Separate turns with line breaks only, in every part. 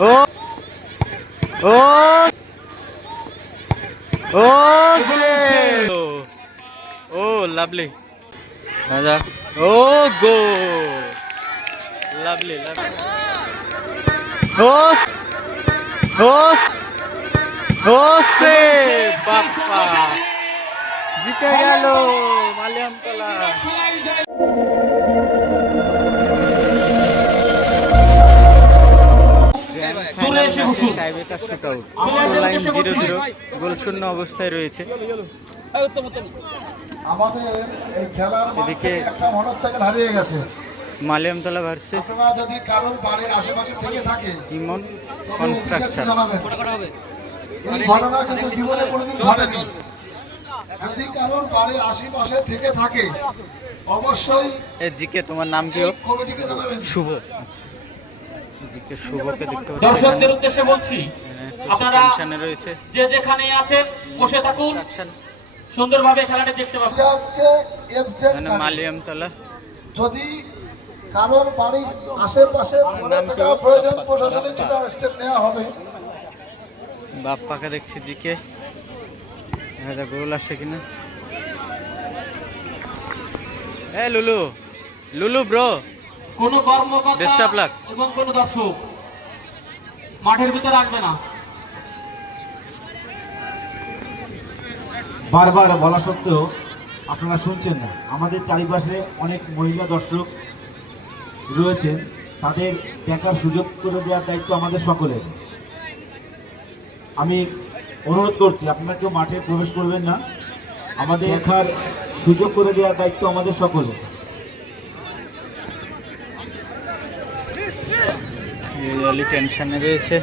ও ও ও ও লাভলি। রাজা। ও গো। Lovely lovely. ও ও ও সে বাপ্পা। জিতে গেল Maliyantala tiebreaker shoot out line zero zero goal শূন্য অবস্থায় রয়েছে।
আমাদের এই খেলার
এদিকে-
মধ্যে একটা মোটরসাইকেল হারিয়ে গেছে।
মালিয়ামতলা ভার্সেস
যদি কারোর বাড়ির আশেপাশে থেকে থাকে
ইমন কনস্ট্রাকশন
এই ঘটনা কিন্তু জীবনে কোনোদিন ঘটেনি। যদি কারোর বাড়ির আশেপাশে থেকে থাকে অবশ্যই
জিকে তোমার নাম কি শুভ। আচ্ছা জিকে শুভকে দেখতে পাচ্ছি
দর্শকদের উদ্দেশ্যে বলছি আপনারা
রয়েছে।
যে যেখানে আছেন বসে থাকুন। সুন্দরভাবে খেলাটি দেখতে পাবেন।
হচ্ছে
মালিয়ামতলা।
যদি কারোর বাড়ির আশেপাশে মনে থাকা প্রয়োজন প্রশাসনিক স্টেপ নেওয়া হবে।
বাপ্পাকে দেখছি জিকে। হয়তো গোল আসে কিনা? এ লুলু। লুলু ব্রো
কোনো কর্মকর্তা. এবং কোনো দর্শক মাঠের ভিতরে আসবে না।
বারবার বলা সত্ত্বেও আপনারা শুনছেন না। আমাদের চারিপাশে অনেক মহিলা দর্শক রয়েছেন। তাদের দেখার সুযোগ করে দেওয়ার দায়িত্ব আমাদের সকলের। আমি অনুরোধ করছি আপনারা কেউ মাঠে প্রবেশ করবেন না। আমাদের দেখার সুযোগ করে দেওয়ার দায়িত্ব আমাদের সকলের।
ইউজুয়ালি টেনশনে রয়েছে।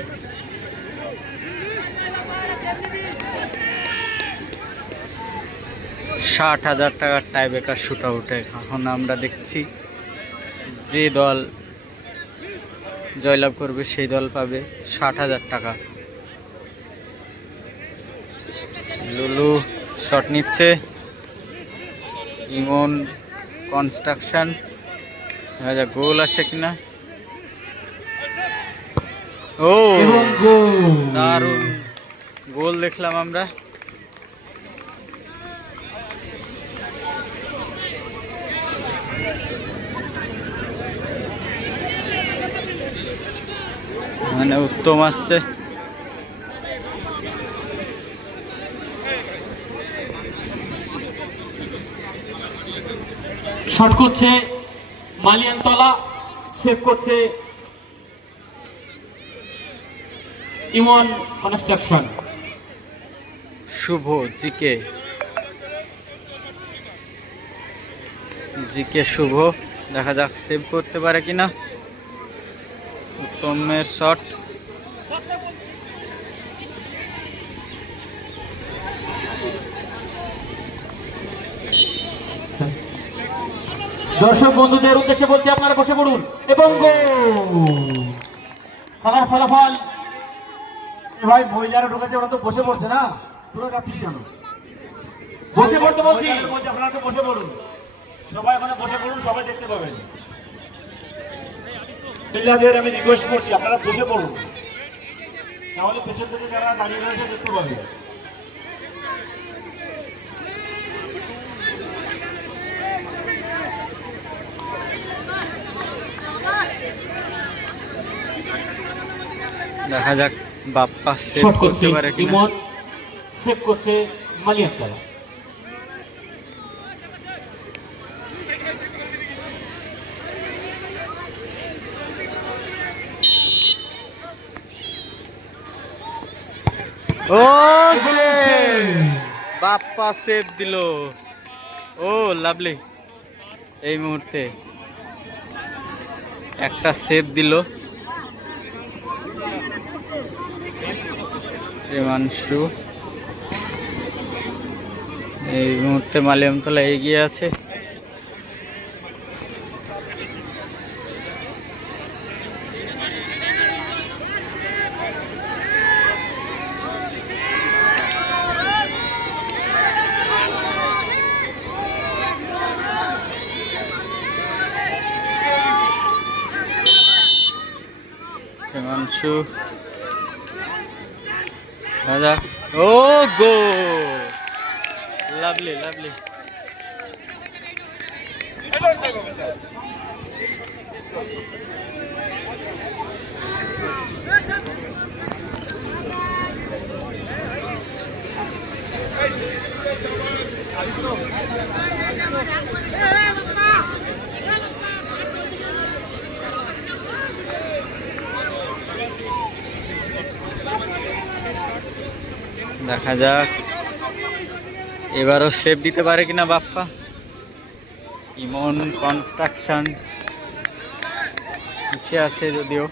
ষাট হাজার টাকার টাই বেকার শুট আউটে এখন আমরা দেখছি যে দল জয়লাভ করবে, সেই দল পাবে ষাট হাজার টাকা। লুলু শট নিচ্ছে। ইমন কনস্ট্রাকশন দেখা গোল আসে কিনা। ও।
এবং গোল।
দারুণ। গোল দেখলাম আমরা। মানে উত্তম আসছে।
শট করছে মালিয়ানতলা সেভ করছে Emon construction.
Shubho GK. GK Shubho. দেখা যাক সেভ করতে পারে কিনা। উত্তমের শট
দর্শক বন্ধুদের উদ্দেশ্যে বলছি আপনারা বসে পড়ুন এবং খেলার ফলাফল।
ভাই মহিলারা ঢুকেছে ওরা তো বসে পড়ছে না। তোরা যাচ্ছিস কেন?
বসে পড়তে বলছি।
বলছে আপনারা তো বসে পড়ুন। সবাই ওখানে বসে পড়ুন সবাই দেখতে পাবেন। মহিলাদের আমি রিকোয়েস্ট করছি আপনারা বসে পড়ুন। তাহলে পেছন থেকে যারা দাঁড়িয়ে রয়েছে দেখতে পাবে।
দেখা যাক। বাপ্পা সেভ করতে পারে কিনা।
সেভ করছে মালিয়ানতলা
ও বাপ্পা সেভ দিল। ও লাভলি। এই মুহূর্তে একটা সেভ দিল। হিমাংশু। এই মুহূর্তে মালিয়ামতলা এগিয়ে আছে। হিমাংশু। রাজা ও গো লাভলি লাভলি দেখা যাক। এবারও সেফ দিতে পারে কিনা বাপ্পা? ইমন কনস্ট্রাকশন পিছিয়ে আছে যদিও।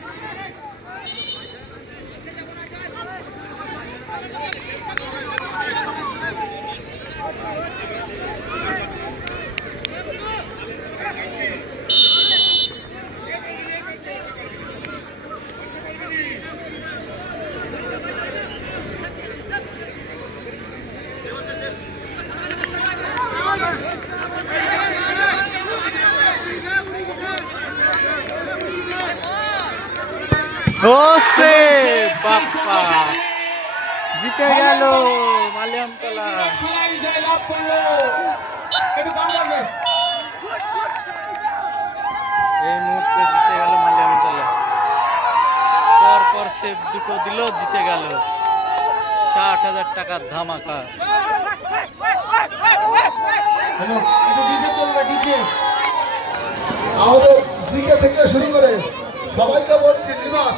সেভ বাপ্পা জিতে গেল মালিয়াম তলা এই মুহূর্তে জিতে গেল মালিয়াম তলা পর পর সেভ দুটো দিল জিতে গেল ষাট হাজার টাকার ধামাকা
আমাদের জিকে থেকে শুরু করে সবাইকে বলছি নিবাস